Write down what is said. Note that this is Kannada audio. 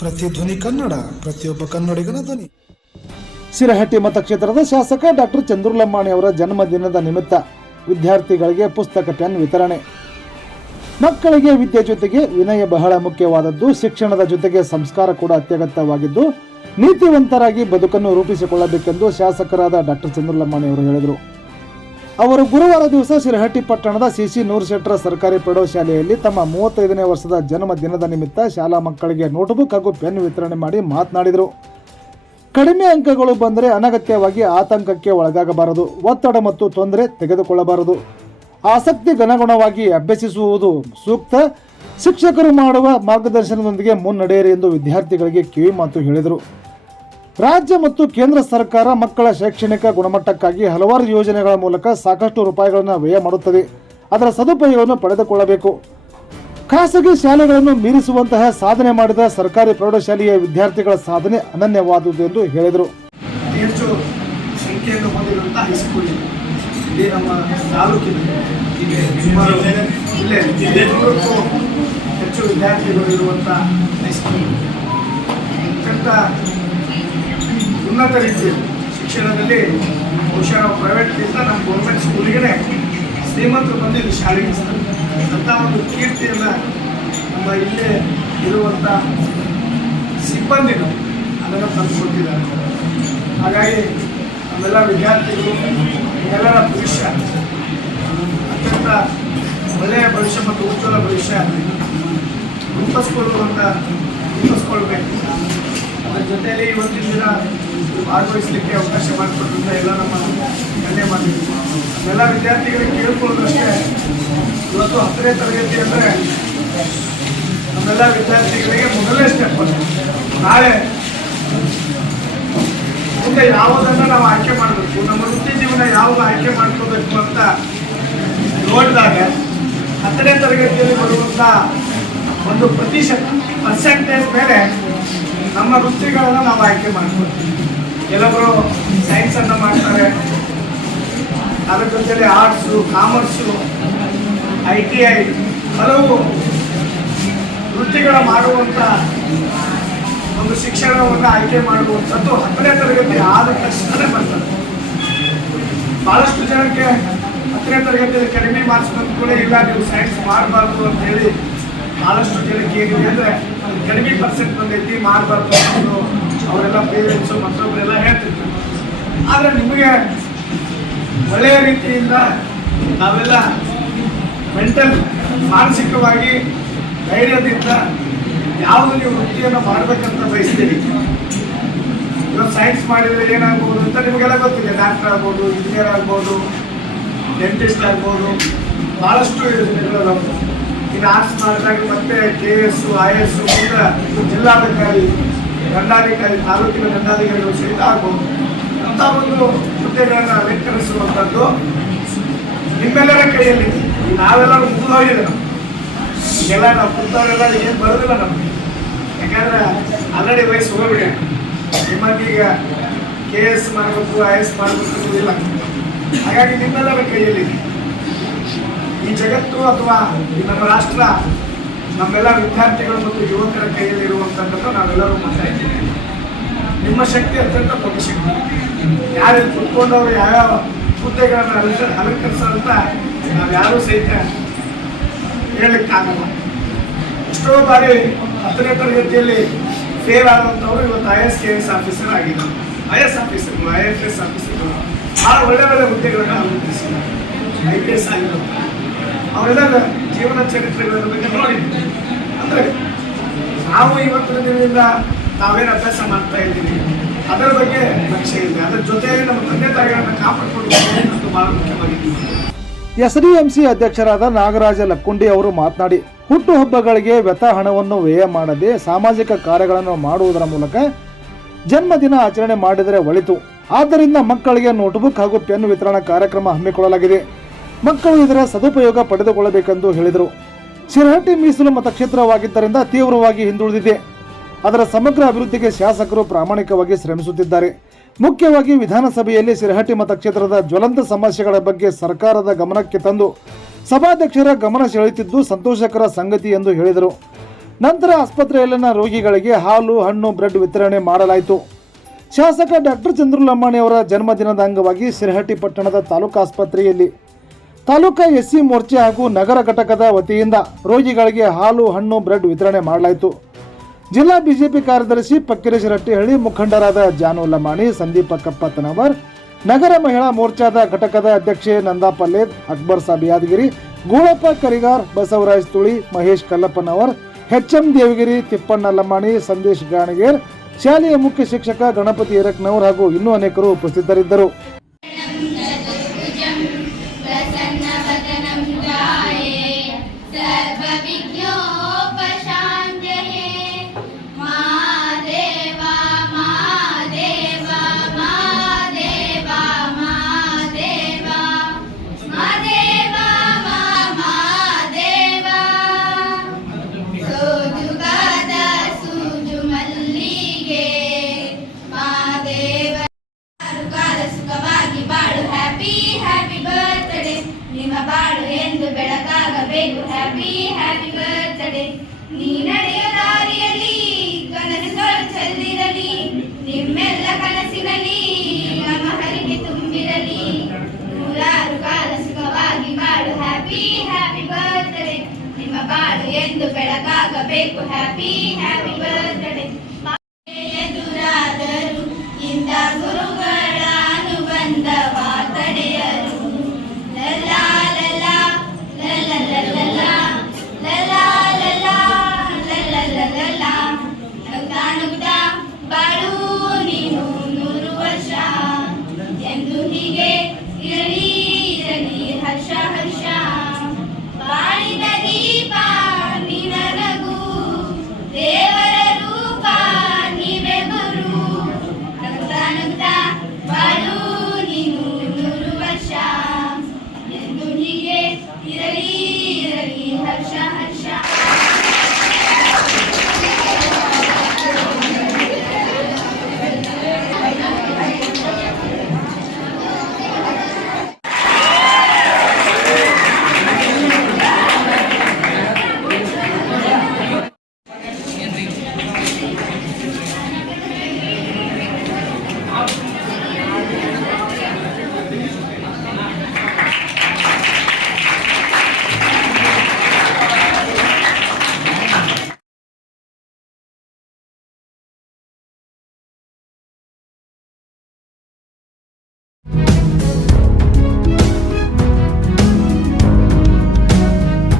ಪ್ರತಿಧ್ವನಿ ಕನ್ನಡ, ಪ್ರತಿಯೊಬ್ಬ ಕನ್ನಡಿಗನ ಧ್ವನಿ. ಸಿರಹಟ್ಟಿ ಮತಕ್ಷೇತ್ರದ ಶಾಸಕ ಡಾಕ್ಟರ್ ಚಂದ್ರಲಮ್ಮಾಣಿ ಅವರ ಜನ್ಮದಿನದ ನಿಮಿತ್ತ ವಿದ್ಯಾರ್ಥಿಗಳಿಗೆ ಪುಸ್ತಕ ಪೆನ್ ವಿತರಣೆ. ಮಕ್ಕಳಿಗೆ ವಿದ್ಯೆ ಜೊತೆಗೆ ವಿನಯ ಬಹಳ ಮುಖ್ಯವಾದದ್ದು. ಶಿಕ್ಷಣದ ಜೊತೆಗೆ ಸಂಸ್ಕಾರ ಕೂಡ ಅತ್ಯಗತ್ಯವಾಗಿದ್ದು, ನೀತಿವಂತರಾಗಿ ಬದುಕನ್ನು ರೂಪಿಸಿಕೊಳ್ಳಬೇಕೆಂದು ಶಾಸಕರಾದ ಡಾಕ್ಟರ್ ಚಂದ್ರಲಮ್ಮಾಣಿ ಅವರು ಹೇಳಿದರು. ಅವರು ಗುರುವಾರ ದಿವಸ ಶಿರಹಟ್ಟಿ ಪಟ್ಟಣದ ಸಿಸಿ ನೂರ್ ಶೆಟ್ರ ಸರ್ಕಾರಿ ಪ್ರೌಢಶಾಲೆಯಲ್ಲಿ ತಮ್ಮ ಮೂವತ್ತೈದನೇ ವರ್ಷದ ಜನ್ಮದಿನದ ನಿಮಿತ್ತ ಶಾಲಾ ಮಕ್ಕಳಿಗೆ ನೋಟ್ಬುಕ್ ಹಾಗೂ ಪೆನ್ ವಿತರಣೆ ಮಾಡಿ ಮಾತನಾಡಿದರು. ಕಡಿಮೆ ಅಂಕಗಳು ಬಂದರೆ ಅನಗತ್ಯವಾಗಿ ಆತಂಕಕ್ಕೆ ಒಳಗಾಗಬಾರದು. ಒತ್ತಡ ಮತ್ತು ತೊಂದರೆ ತೆಗೆದುಕೊಳ್ಳಬಾರದು. ಆಸಕ್ತಿ ಗಣಗುಣವಾಗಿ ಅಭ್ಯಸಿಸುವುದು ಸೂಕ್ತ. ಶಿಕ್ಷಕರು ಮಾಡುವ ಮಾರ್ಗದರ್ಶನದೊಂದಿಗೆ ಮುನ್ನಡೆಯಿರಿ ಎಂದು ವಿದ್ಯಾರ್ಥಿಗಳಿಗೆ ಕಿವಿ ಮಾತು ಹೇಳಿದರು. ರಾಜ್ಯ ಮತ್ತು ಕೇಂದ್ರ ಸರ್ಕಾರ ಮಕ್ಕಳ ಶೈಕ್ಷಣಿಕ ಗುಣಮಟ್ಟಕ್ಕಾಗಿ ಹಲವಾರು ಯೋಜನೆಗಳ ಮೂಲಕ ಸಾಕಷ್ಟು ರೂಪಾಯಿಗಳನ್ನು ವ್ಯಯ ಮಾಡುತ್ತದೆ. ಅದರ ಸದುಪಯೋಗವನ್ನು ಪಡೆದುಕೊಳ್ಳಬೇಕು. ಖಾಸಗಿ ಶಾಲೆಗಳನ್ನು ಮೀರಿಸುವಂತಹ ಸಾಧನೆ ಮಾಡಿದ ಸರ್ಕಾರಿ ಪ್ರೌಢಶಾಲೆಯ ವಿದ್ಯಾರ್ಥಿಗಳ ಸಾಧನೆ ಅನನ್ಯವಾದುದು ಎಂದು ಹೇಳಿದರು. ಹೆಚ್ಚು ವಿದ್ಯಾರ್ಥಿಗಳು ಇರುವಂಥ ಹೈಸ್ಕೂಲ್ ಅತ್ಯಂತ ಉನ್ನತ ರೀತಿಯಲ್ಲಿ ಶಿಕ್ಷಣದಲ್ಲಿ ಬಹುಶಃ ನಾವು ಪ್ರೈವೇಟ್ಗಿಂತ ನಮ್ಮ ಗೌರ್ಮೆಂಟ್ ಸ್ಕೂಲಿಗೆ ಶ್ರೀಮಂತರು ಬಂದು ಇಲ್ಲಿ ಶಾಲೆಗೆ ಅಂಥ ಒಂದು ಕೀರ್ತಿಯನ್ನು ನಮ್ಮ ಇಲ್ಲೇ ಇರುವಂಥ ಸಿಬ್ಬಂದಿಗಳು ಅದನ್ನು ತಂದುಕೊಟ್ಟಿದ್ದಾರೆ ಹಾಗಾಗಿ ನಮ್ಮೆಲ್ಲ ವಿದ್ಯಾರ್ಥಿಗಳು, ಎಲ್ಲರ ಭವಿಷ್ಯ, ಅತ್ಯಂತ ಒಳ್ಳೆಯ ಭವಿಷ್ಯ ಮತ್ತು ಉಜ್ವಲ ಭವಿಷ್ಯ ರೂಪಿಸ್ಕೊಳ್ಳುವಂಥ ರೂಪಿಸ್ಕೊಳ್ಬೇಕು ಅದರ ಜೊತೆಯಲ್ಲಿ ಇವತ್ತಿನ ದಿನ ಭಾಗವಹಿಸಲಿಕ್ಕೆ ಅವಕಾಶ ಮಾಡಿಕೊಟ್ಟಿದ್ದ ಎಲ್ಲ ನಮ್ಮ ಮಾಡಿದ್ವಿ ಎಲ್ಲ ವಿದ್ಯಾರ್ಥಿಗಳಿಗೆ ಕೇಳ್ಕೊಳ್ಳೋದಷ್ಟೇ. ಇವತ್ತು ಹತ್ತನೇ ತರಗತಿ ಅಂದರೆ ನಮ್ಮೆಲ್ಲ ವಿದ್ಯಾರ್ಥಿಗಳಿಗೆ ಮೊದಲನೇ ಸ್ಟೆಪ್ ನಾಳೆ ಮುಂದೆ ಯಾವುದನ್ನು ನಾವು ಆಯ್ಕೆ ಮಾಡಬೇಕು, ನಮ್ಮ ವೃತ್ತಿ ಜೀವನ ಯಾವಾಗ ಆಯ್ಕೆ ಮಾಡ್ಕೋಬೇಕು ಅಂತ ನೋಡಿದಾಗ ಹತ್ತನೇ ತರಗತಿಯಲ್ಲಿ ಬರುವಂಥ ಒಂದು ಪ್ರತಿಶತ ಪರ್ಸೆಂಟೇಜ್ ಮೇಲೆ ನಮ್ಮ ವೃತ್ತಿಗಳನ್ನು ನಾವು ಆಯ್ಕೆ ಮಾಡ್ಕೊಳ್ತೀವಿ. ಕೆಲವರು ಸೈನ್ಸನ್ನು ಮಾಡ್ತಾರೆ. ಅದರ ಜೊತೆಲಿ arts commerce I T I ಹಲವು ವೃತ್ತಿಗಳ ಮಾಡುವಂಥ ಒಂದು ಶಿಕ್ಷಣವನ್ನು ಆಯ್ಕೆ ಮಾಡುವಂಥದ್ದು ಹತ್ತನೇ ತರಗತಿ ಆದ ತಕ್ಷಣ ಬರ್ತದೆ. ಭಾಳಷ್ಟು ಜನಕ್ಕೆ ಹತ್ತನೇ ತರಗತಿಯಲ್ಲಿ ಕಡಿಮೆ ಮಾರ್ಕ್ಸ್ ಬಂದ ಕೂಡ ಇಲ್ಲ, ನೀವು ಸೈನ್ಸ್ ಮಾಡಬಾರ್ದು ಅಂತ ಹೇಳಿ ಭಾಳಷ್ಟು ಜನಕ್ಕೆ ಏನಿದೆ ಅಂದರೆ ಕಡಿಮೆ ಪರ್ಸೆಂಟ್ ಬಂದೈತಿ, ಮಾಡಬಾರ್ದು ಅನ್ನೋದು ಅವರೆಲ್ಲ ಪೇರೆಂಟ್ಸು ಮತ್ತೊಬ್ಬರೆಲ್ಲ ಹೇಳ್ತಿರ್ತಾರೆ ಆದರೆ ನಿಮಗೆ ಒಳ್ಳೆಯ ರೀತಿಯಿಂದ ನಾವೆಲ್ಲ ಮೆಂಟಲ್, ಮಾನಸಿಕವಾಗಿ ಧೈರ್ಯದಿಂದ ಯಾವುದು ನೀವು ವೃತ್ತಿಯನ್ನು ಮಾಡಬೇಕಂತ ಬಯಸ್ತೀರಿ. ಇವತ್ತು ಸೈನ್ಸ್ ಮಾಡಿದರೆ ಏನಾಗ್ಬೋದು ಅಂತ ನಿಮಗೆಲ್ಲ ಗೊತ್ತಿದೆ. ಡಾಕ್ಟರ್ ಆಗ್ಬೋದು ಇಂಜಿನಿಯರ್ ಆಗ್ಬೋದು ಡೆಂಟಿಸ್ಟ್ ಆಗ್ಬೋದು ಭಾಳಷ್ಟು ಯೋಜನೆಗಳು ಇನ್ನು ಆರ್ಟ್ಸ್ ಮಾಡಿದಾಗ ಮತ್ತೆ ಕೆ ಎಸ್ಸು ಐ ಎಸ್ ಮುಂದೆ ಜಿಲ್ಲಾಧಿಕಾರಿ ದಂಡಾಧಿಕಾರಿ ತಾಲೂಕಿನ ದಂಡಾಧಿಕಾರಿಗಳು ಸಹಿತ ಆಗ್ಬೋದು ಅಂತ ಒಂದು ಹುದ್ದೆಗಳನ್ನು ಅಲಂಕರಿಸುವಂಥದ್ದು ನಿಮ್ಮೆಲ್ಲರ ಕೈಯಲ್ಲಿ ನಾವೆಲ್ಲರೂ ಮುಗಿದು ಹೋಗಿದೆ ನಾವು ಈಗೆಲ್ಲ ನಾವು ಕೂತವರೆಲ್ಲ ಏನು ಬರೋದಿಲ್ಲ ನಮಗೆ. ಯಾಕಂದ್ರೆ ಆಲ್ರೆಡಿ ವಯಸ್ಸು ಹೋಗ್ಬಿಡಿ ಈಗ ಕೆ ಎಸ್ ಮಾಡಬೇಕು ಐ ಎಸ್ ಮಾಡಬೇಕು ಇಲ್ಲ ಹಾಗಾಗಿ ನಿಮ್ಮೆಲ್ಲರ ಕೈಯಲ್ಲಿ ಈ ಜಗತ್ತು ಅಥವಾ ನಮ್ಮ ರಾಷ್ಟ್ರ ನಮ್ಮೆಲ್ಲ ವಿದ್ಯಾರ್ಥಿಗಳು ಮತ್ತು ಯುವಕರ ಕೈಯಲ್ಲಿ ಇರುವಂಥದ್ದನ್ನು ನಾವೆಲ್ಲರೂ ಮಾತಾಡ್ತೀವಿ ನಿಮ್ಮ ಶಕ್ತಿ ಅತ್ಯಂತ ದೊಡ್ಡ ಶಕ್ತಿ. ಯಾರು ಕುತ್ಕೊಂಡವರು ಯಾವ್ಯಾವ ಹುದ್ದೆಗಳನ್ನು ಅಲಂಕ ಅಲಂಕರಿಸಂತ ನಾವು ಯಾರೂ ಸಹಿತ ಹೇಳಲಿಕ್ಕಾಗಲ್ಲ ಎಷ್ಟೋ ಬಾರಿ ಹತ್ತನೇ ತರಗತಿಯಲ್ಲಿ ಫೇಲ್ ಆದಂಥವ್ರು ಇವತ್ತು I S K S officer ಆಗಿದ್ದಾರೆ. ಐ ಎಸ್ ಆಫೀಸರ್ಗಳು ಐ ಎಫ್ ಎಸ್ ಆಫೀಸರ್ಗಳು ಭಾಳ ಒಳ್ಳೆ ಒಳ್ಳೆ ಹುದ್ದೆಗಳನ್ನು ಅಲಂಕರಿಸಿದ್ದಾರೆ. ಐ ಪಿ ಎಸ್ ಆಗಿರೋದು ಅವರೆಲ್ಲ ಜೀವನ ಚರಿತ್ರೆಗಳ ಬಗ್ಗೆ ನೋಡಿದ್ವಿ. ಅಂದರೆ ನಾವು ಇವತ್ತಿನ ದಿನದಿಂದ ನಾವೇನು ಅಭ್ಯಾಸ ಮಾಡ್ತಾ ಇದ್ದೀವಿ. ಅದರ ಬಗ್ಗೆ ನಕ್ಷೆ ಇದೆ. ಅದರ ಜೊತೆಯಲ್ಲಿ ನಮ್ಮ ತಂದೆ ತಾಯಿಗಳನ್ನು ಕಾಪಾಡಿಕೊಂಡು ಬಹಳ ಮುಖ್ಯವಾಗಿದ್ದೀವಿ ಎಸ್ಡಿಎಂಸಿ ಅಧ್ಯಕ್ಷರಾದ ನಾಗರಾಜ ಲಕ್ಕುಂಡಿ ಅವರು ಮಾತನಾಡಿ ಹುಟ್ಟುಹಬ್ಬಗಳಿಗೆ ವ್ಯಥ ಹಣವನ್ನು ವ್ಯಯ ಮಾಡದೆ ಸಾಮಾಜಿಕ ಕಾರ್ಯಗಳನ್ನು ಮಾಡುವುದರ ಮೂಲಕ ಜನ್ಮದಿನ ಆಚರಣೆ ಮಾಡಿದರೆ ಒಳಿತು. ಆದ್ದರಿಂದ ಮಕ್ಕಳಿಗೆ ನೋಟ್ಬುಕ್ ಹಾಗೂ ಪೆನ್ ವಿತರಣಾ ಕಾರ್ಯಕ್ರಮ ಹಮ್ಮಿಕೊಳ್ಳಲಾಗಿದೆ. ಮಕ್ಕಳು ಇದರ ಸದುಪಯೋಗ ಪಡೆದುಕೊಳ್ಳಬೇಕೆಂದು ಹೇಳಿದರು. ಶಿರಹಟ್ಟಿ ಮೀಸಲು ಮತಕ್ಷೇತ್ರವಾಗಿದ್ದರಿಂದ ತೀವ್ರವಾಗಿ ಹಿಂದುಳಿದಿದೆ. ಅದರ ಸಮಗ್ರ ಅಭಿವೃದ್ಧಿಗೆ ಶಾಸಕರು ಪ್ರಾಮಾಣಿಕವಾಗಿ ಶ್ರಮಿಸುತ್ತಿದ್ದಾರೆ. ಮುಖ್ಯವಾಗಿ ವಿಧಾನಸಭೆಯಲ್ಲಿ ಶಿರಹಟ್ಟಿ ಮತಕ್ಷೇತ್ರದ ಜ್ವಲಂತ ಸಮಸ್ಯೆಗಳ ಬಗ್ಗೆ ಸರ್ಕಾರದ ಗಮನಕ್ಕೆ ತಂದು ಸಭಾಧ್ಯಕ್ಷರ ಗಮನ ಸೆಳೆಯುತ್ತಿದ್ದು ಸಂತೋಷಕರ ಸಂಗತಿ ಎಂದು ಹೇಳಿದರು. ನಂತರ ಆಸ್ಪತ್ರೆಯಲ್ಲಿನ ರೋಗಿಗಳಿಗೆ ಹಾಲು, ಹಣ್ಣು, ಬ್ರೆಡ್ ವಿತರಣೆ ಮಾಡಲಾಯಿತು. ಶಾಸಕ ಡಾಕ್ಟರ್ ಚಂದ್ರು ಅವರ ಜನ್ಮದಿನದ ಅಂಗವಾಗಿ ಶಿರಹಟ್ಟಿ ಪಟ್ಟಣದ ತಾಲೂಕು ಆಸ್ಪತ್ರೆಯಲ್ಲಿ ತಾಲೂಕಾ ಎಸ್ಸಿ ಮೋರ್ಚೆ ಹಾಗೂ ನಗರ ಘಟಕದ ವತಿಯಿಂದ ರೋಗಿಗಳಿಗೆ ಹಾಲು, ಹಣ್ಣು, ಬ್ರೆಡ್ ವಿತರಣೆ ಮಾಡಲಾಯಿತು. ಜಿಲ್ಲಾ ಬಿಜೆಪಿ ಕಾರ್ಯದರ್ಶಿ ಪಕ್ಕಿರೇಶ್ ರಟ್ಟಿಹಳ್ಳಿ, ಮುಖಂಡರಾದ ಜಾನು ಲಮಾಣಿ, ಸಂದೀಪ ಕಪ್ಪತ್ತನವರ್, ನಗರ ಮಹಿಳಾ ಮೋರ್ಚಾದ ಘಟಕದ ಅಧ್ಯಕ್ಷೆ ನಂದಾ ಪಲ್ಲೇದ್, ಅಕ್ಬರ್ ಸಾಬ್ ಯಾದಗಿರಿ, ಗೂಳಪ್ಪ ಕರಿಗಾರ್, ಬಸವರಾಜ್ ತುಳಿ, ಮಹೇಶ್ ಕಲ್ಲಪ್ಪನವರ್ ಎಚ್ ಎಂ ದೇವಗಿರಿ, ತಿಪ್ಪಣ್ಣ ಲಮಾಣಿ, ಸಂದೇಶ್ ಗಾಣಗೇರ್, ಶಾಲೆಯ ಮುಖ್ಯ ಶಿಕ್ಷಕ ಗಣಪತಿ ಎರಕ್ನವರ್ ಹಾಗೂ ಇನ್ನೂ ಅನೇಕರು ಉಪಸ್ಥಿತರಿದ್ದರು. सर्वविघ्नोपशान्तये ನೀ ನಡೆಯ ದಾರಿಯಲ್ಲಿ ಕನಸುಗಳು ಚೆಲ್ಲಿರಲಿ ನಿಮ್ಮೆಲ್ಲ ಕನಸಿನಲ್ಲಿ ನಮ್ಮ ತುಂಬಿರಲಿ. ನೂರಾರು ಕಾಲ ಸುಖವಾಗಿ ಬಾಳು ಹ್ಯಾಪಿ ಹ್ಯಾಪಿ ಬರ್ತ್ಡೇ ನಿಮ್ಮ ಬಾಳು ಎಂದು ಬೆಳಕಾಗಬೇಕು ಹ್ಯಾಪಿ ಹ್ಯಾಪಿ ಬರ್ತ್ಡೇ